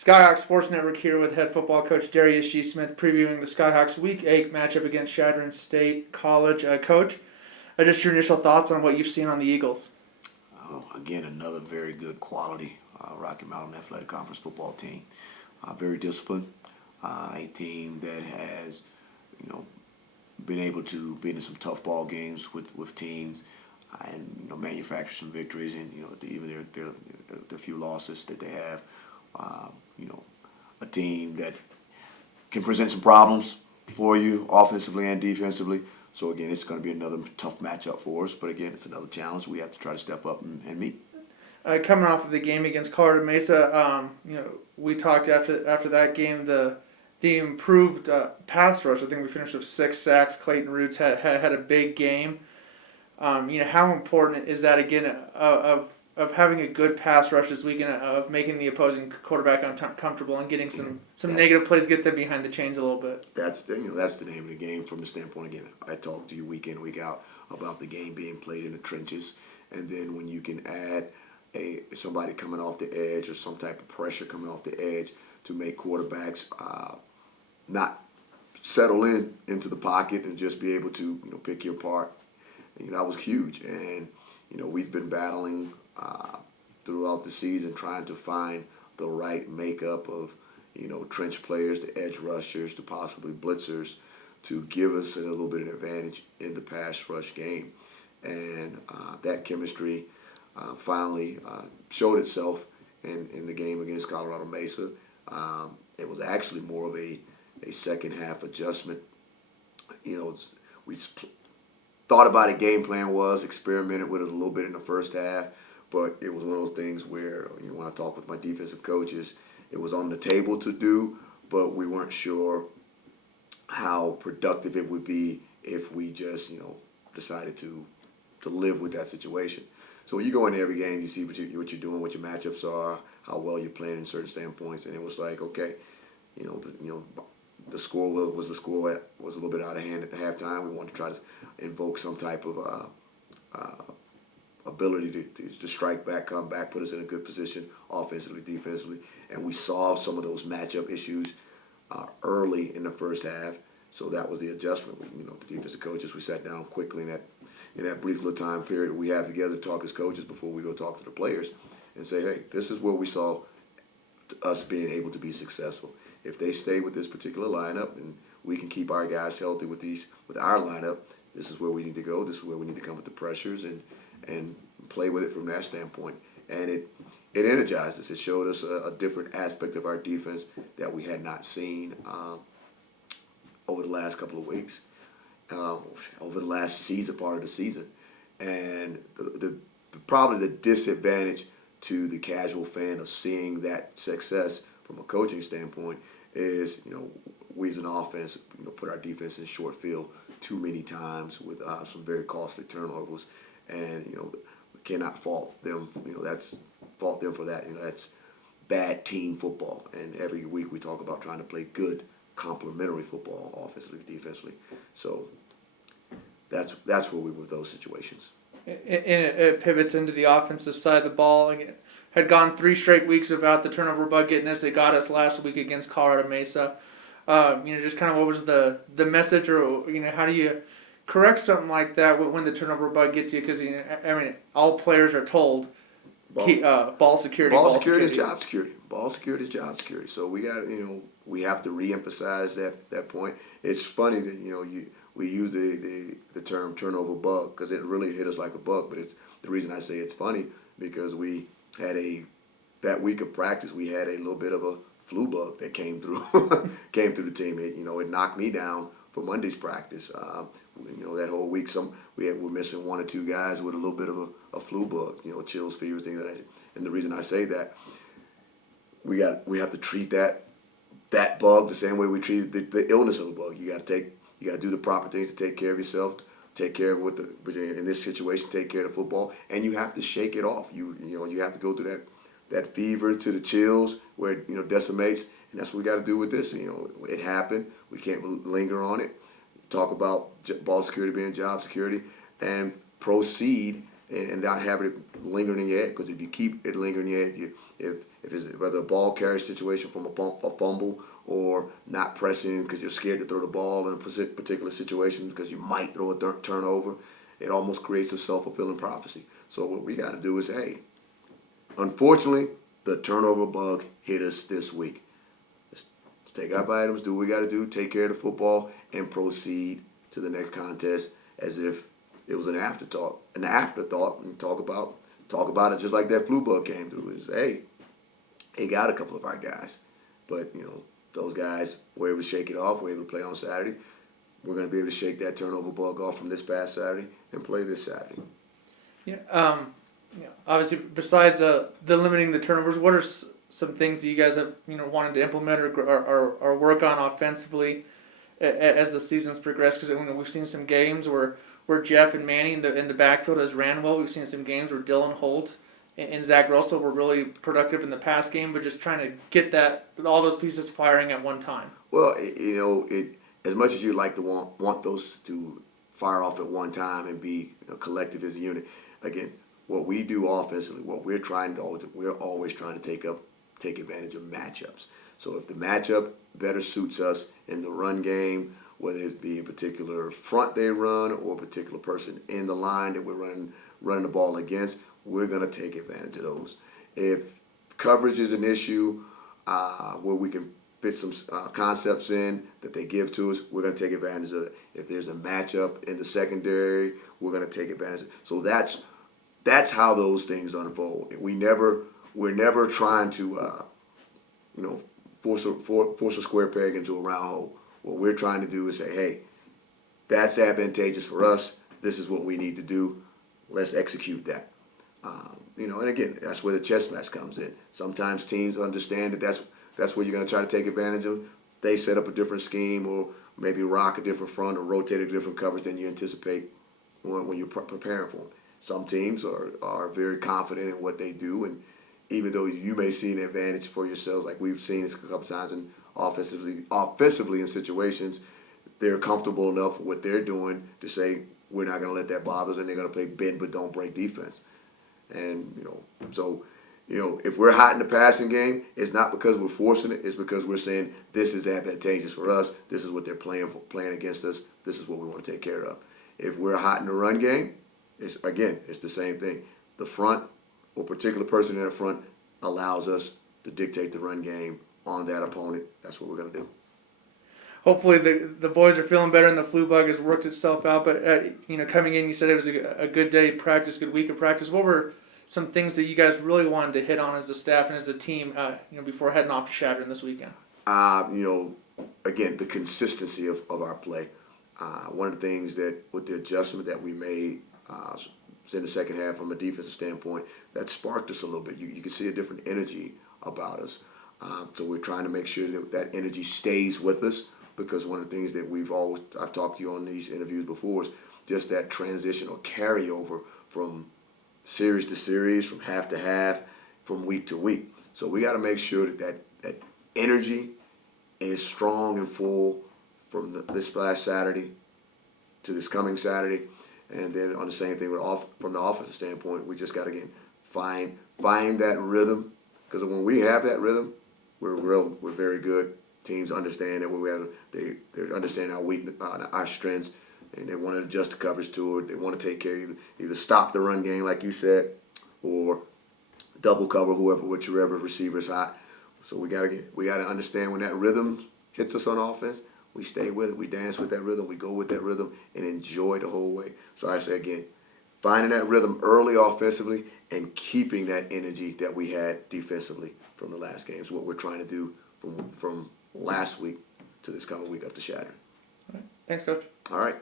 Skyhawks Sports Network here with head football coach Darrius G. Smith previewing the Skyhawks Week 8 matchup against Chadron State College. Coach, just your initial thoughts on what you've seen on the Eagles. Again, another very good quality Rocky Mountain Athletic Conference football team. Very disciplined. A team that has, been able to be in some tough ball games with teams and manufacture some victories, and even their few losses that they have. A team that can present some problems for you offensively and defensively. So again, it's going to be another tough matchup for us. But again, it's another challenge we have to try to step up and meet. Coming off of the game against Colorado Mesa, we talked after that game the improved pass rush. I think we finished with 6 sacks. Clayton Roots had a big game. How important is that again of having a good pass rush this weekend, of making the opposing quarterback uncomfortable and getting some negative plays, get them behind the chains a little bit. That's the name of the game from the standpoint. Again, I talk to you week in, week out about the game being played in the trenches, and then when you can add somebody coming off the edge or some type of pressure coming off the edge to make quarterbacks not settle into the pocket and just be able to pick you apart. That was huge, and we've been battling throughout the season trying to find the right makeup of trench players, to edge rushers, to possibly blitzers, to give us a little bit of advantage in the pass rush game. And that chemistry finally showed itself in the game against Colorado Mesa. It was actually more of a second half adjustment. We thought about it, game plan was, experimented with it a little bit in the first half, but it was one of those things where when I talk with my defensive coaches, it was on the table to do, but we weren't sure how productive it would be if we just decided to live with that situation. So when you go into every game, you see what you're doing, what your matchups are, how well you're playing in certain standpoints, and it was like, okay, the score was a little bit out of hand at the halftime. We wanted to try to invoke some type of ability to strike back, come back, put us in a good position offensively, defensively, and we solved some of those matchup issues early in the first half. So that was the adjustment. The defensive coaches, we sat down quickly in that brief little time period we have together to talk as coaches before we go talk to the players and say, hey, this is where we saw us being able to be successful. If they stay with this particular lineup and we can keep our guys healthy with our lineup, this is where we need to go. This is where we need to come with the pressures and play with it from that standpoint. And it energized us. It showed us a different aspect of our defense that we had not seen over the last couple of weeks, over the last part of the season. And probably the disadvantage to the casual fan of seeing that success from a coaching standpoint is, we as an offense, put our defense in short field too many times with some very costly turnovers, and we cannot fault them. That's fault them for that. That's bad team football. And every week we talk about trying to play good complementary football, offensively, defensively. So that's where we were with those situations. And it pivots into the offensive side of the ball. Had gone 3 straight weeks without the turnover bug getting us. They got us last week against Colorado Mesa. Just kind of what was the message, or how do you correct something like that when the turnover bug gets you? Because all players are told ball security. Ball security is job security. Ball security is job security. So we got we have to reemphasize that point. It's funny that we use the term turnover bug because it really hit us like a bug. But it's the reason I say it's funny because we had that week of practice, we had a little bit of a flu bug that came through the team. It knocked me down for Monday's practice. That whole week, we're missing 1 or 2 guys with a little bit of a flu bug, chills, fevers, things like that. And the reason I say that, we have to treat that bug the same way we treat the illness of the bug. You got to do the proper things to take care of yourself. Take care of in this situation, take care of the football, and you have to shake it off. You have to go through that fever to the chills where it decimates, and that's what we got to do with this. It happened. We can't linger on it. Talk about ball security being job security, and proceed and not have it lingering in your head. Because if you keep it lingering in your head, if it's whether a ball carrier situation from a fumble or not pressing because you're scared to throw the ball in a particular situation because you might throw a turnover, it almost creates a self-fulfilling prophecy. So what we got to do is, hey, unfortunately, the turnover bug hit us this week. Let's take our items, do what we got to do, take care of the football, and proceed to the next contest as if it was an afterthought, and talk about it just like that flu bug came through. Is hey, he got a couple of our guys, but those guys were able to shake it off. Were able to play on Saturday. We're going to be able to shake that turnover bug off from this past Saturday and play this Saturday. Yeah. Obviously, besides the limiting the turnovers, what are some things that you guys have wanted to implement or work on offensively as the season's progressed? Because we've seen some games where Jeff and Manny in the backfield has ran well. We've seen some games where Dylan Holt and Zach Russell were really productive in the pass game, but just trying to get all those pieces firing at one time. Well, as much as you like to want those to fire off at one time and be collective as a unit, again, what we do offensively, what we're always trying to take advantage of matchups. So if the matchup better suits us in the run game, whether it be a particular front they run or a particular person in the line that we're running the ball against, we're going to take advantage of those. If coverage is an issue where we can fit some concepts in that they give to us, we're going to take advantage of it. If there's a matchup in the secondary, we're going to take advantage of it. So that's how those things unfold. We're never trying to force a square peg into a round hole. What we're trying to do is say, hey, that's advantageous for us. This is what we need to do. Let's execute that. And again, that's where the chess match comes in. Sometimes teams understand that that's where you're going to try to take advantage of. They set up a different scheme or maybe rock a different front or rotate a different coverage than you anticipate when you're preparing for them. Some teams are very confident in what they do, and even though you may see an advantage for yourselves, like we've seen this a couple times in offensively in situations, they're comfortable enough with what they're doing to say we're not going to let that bother us, and they're going to play bend but don't break defense. And if we're hot in the passing game, it's not because we're forcing it. It's because we're saying this is advantageous for us. This is what they're playing against us. This is what we want to take care of. If we're hot in the run game, it's the same thing. The front or particular person in the front allows us to dictate the run game on that opponent. That's what we're going to do. Hopefully the boys are feeling better and the flu bug has worked itself out. But coming in, you said it was a good day of practice, good week of practice. What were some things that you guys really wanted to hit on as a staff and as a team, before heading off to Chadron this weekend? Again, the consistency of our play. One of the things that with the adjustment that we made in the second half from a defensive standpoint, that sparked us a little bit. You can see a different energy about us. So we're trying to make sure that energy stays with us, because one of the things that I've talked to you on these interviews before is just that transition or carryover from series to series, from half to half, from week to week. So we got to make sure that energy is strong and full from this last Saturday to this coming Saturday. And then on the same thing from the offensive standpoint, we just got to find that rhythm, because when we have that rhythm, we're very good. Teams understand that they understand our weakness, our strengths, and they want to adjust the coverage to it. They want to take care of either stop the run game, like you said, or double cover whichever receiver is hot. So we gotta understand when that rhythm hits us on offense, we stay with it. We dance with that rhythm. We go with that rhythm and enjoy the whole way. So I say again, finding that rhythm early offensively and keeping that energy that we had defensively from the last game is what we're trying to do from last week to this coming week up to Chadron. All right. Thanks, Coach. All right.